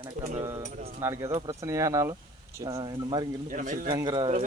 எனக்கு அந்த நாளைக்கு ஏதோ பிரச்சனையானாலும் இந்த மாதிரி இங்கே இருந்து பிடிச்சிருக்காங்கிற